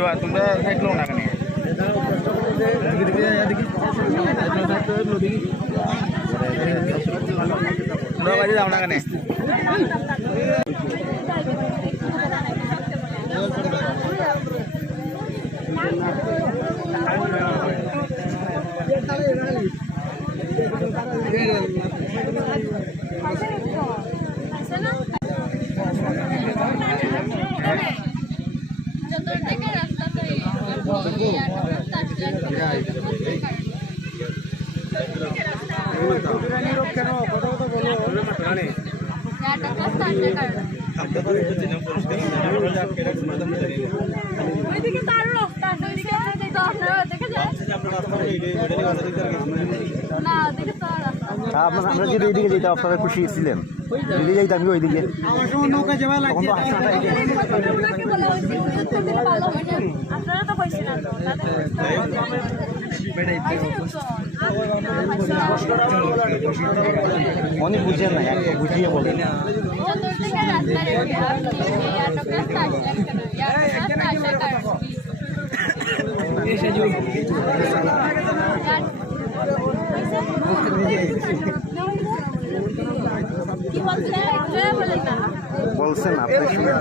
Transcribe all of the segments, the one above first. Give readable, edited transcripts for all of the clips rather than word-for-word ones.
ইয়া তোমরা থাকলো না কেন তোমরা বাড়ি যাও না কেন আমরা যদি এইদিকে যেতাম আপনারা খুশি ছিলেন যদি যাইতাম ওইদিকে অনেক বুঝেন না বুঝিয়ে বলেন বলছেন আপনি শুনে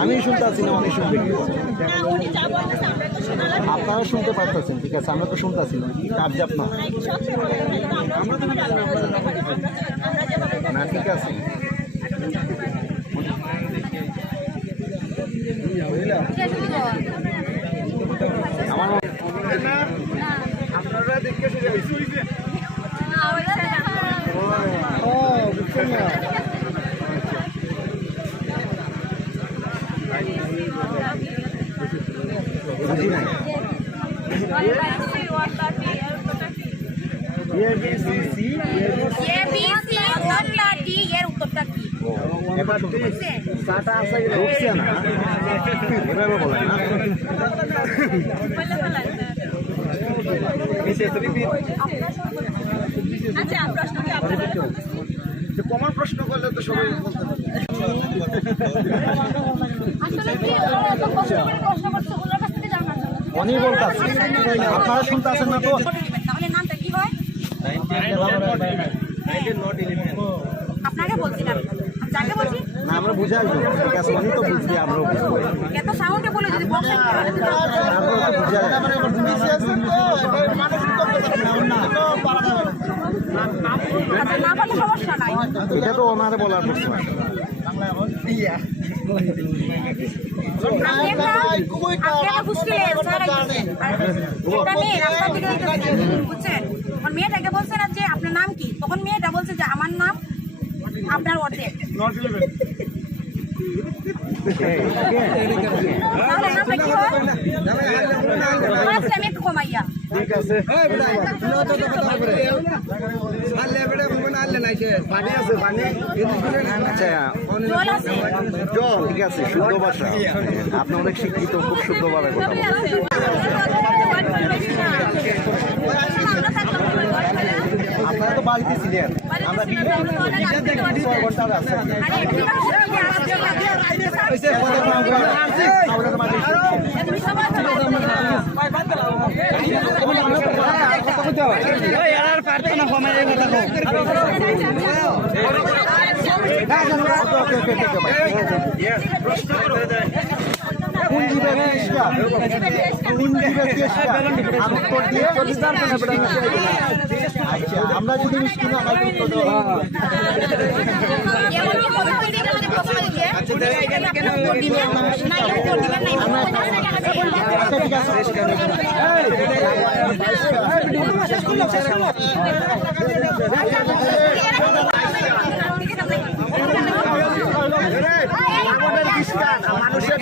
আমি শুনতে আছি না আমি শুনতে আপনারা শুনতে পারতেছেন ঠিক আছে আমরা তো শুনতে আছি না কার্যাপ না ঠিক আছে আমার আপনারা দেখে কমন প্রশ্ন করলে তো সবাই অনেক বলতেছে আপনারা শুনতে আছেন না তো আপনাকে বলছিলাম যাকে বলছি না আমরা বুঝে আসবো ঠিক আছে উনি তো বুঝবি আমরাও বুঝবো এত সাউন্ডে বলে যদি বক্সে না বলে সমস্যা নাই এটা তো ওনারে বলার প্রশ্ন মেয়েটাকে বলছে না যে আপনার নাম কি তখন মেয়েটা বলছে যে আমার নাম আপনার অর্ধেক আমি একটু কমাইয়া ঠিক আছে জল ঠিক আছে শুদ্ধ ভাষা আপনি অনেক শিক্ষিত খুব শুদ্ধভাবে কথা বলেন আপনারা তো বাড়িতে ছিলেন আমরা 6 ঘন্টা আমরা যদি মিষ্টি না মানুষের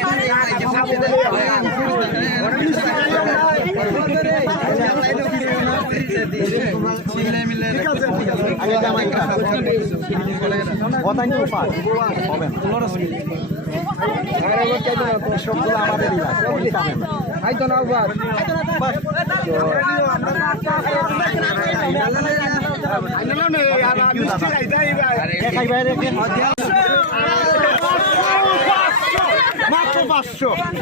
মিলে কথা কিন্তু পার হবে না সবগুলো আমাদেরই পাবেন মাত্র 500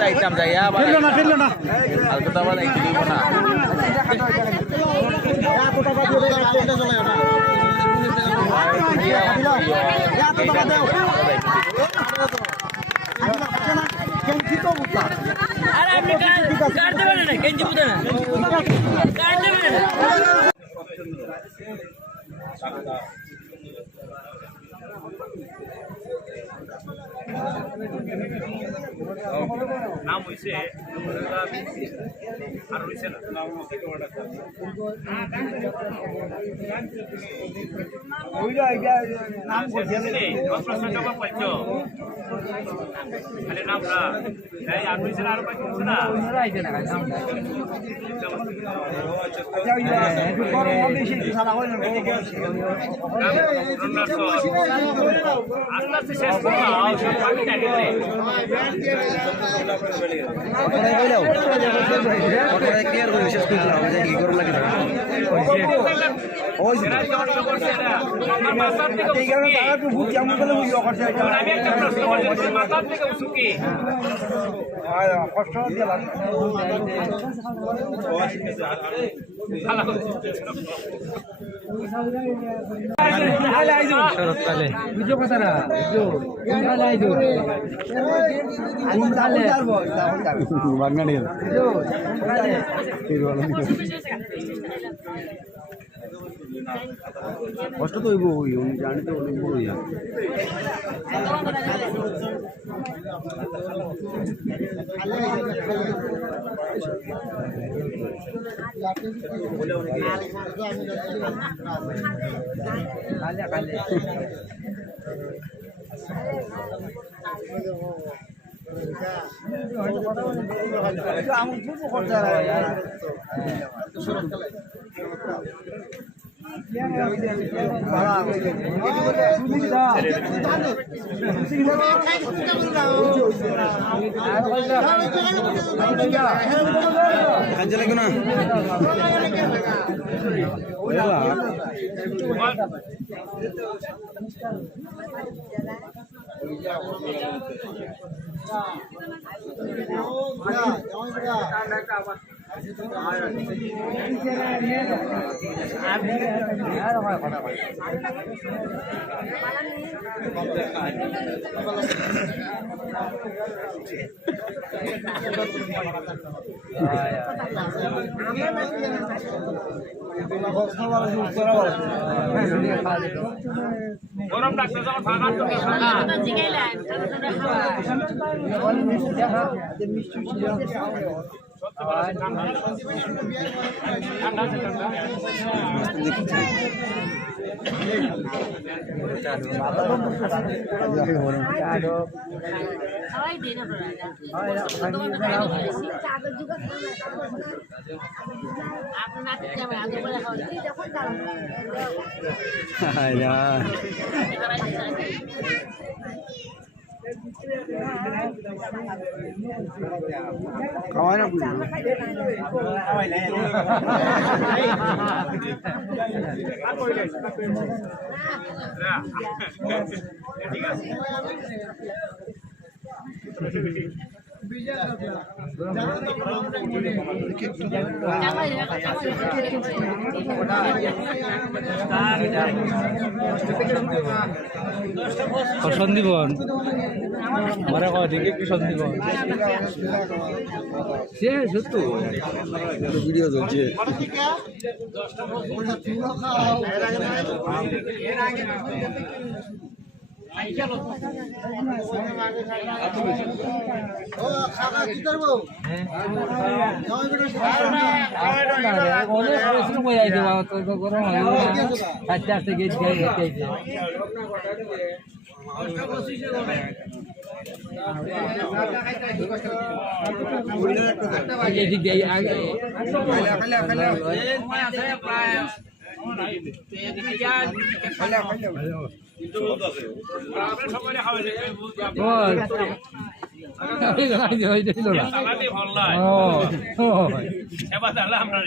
যাইতাম যাইয়া ফিরলো না হালকা আবার যাইতে দিব না নাম হয়েছে আর হয়েছে না নাম পাইছো খালি নামটা আর হয়েছে না আর পাইছো না আস্তে আস্তে শেষ কষ্ট তো হইব জানি তো অনেক বড় ইয়া গরম ডাক্তার যখন ফাঁকা খাওয়াই না ঠিক আছে সন্দীপন মারা কদিকে কি সন্দীপন সে সত্য ভিডিও চলছে সেবা আমরা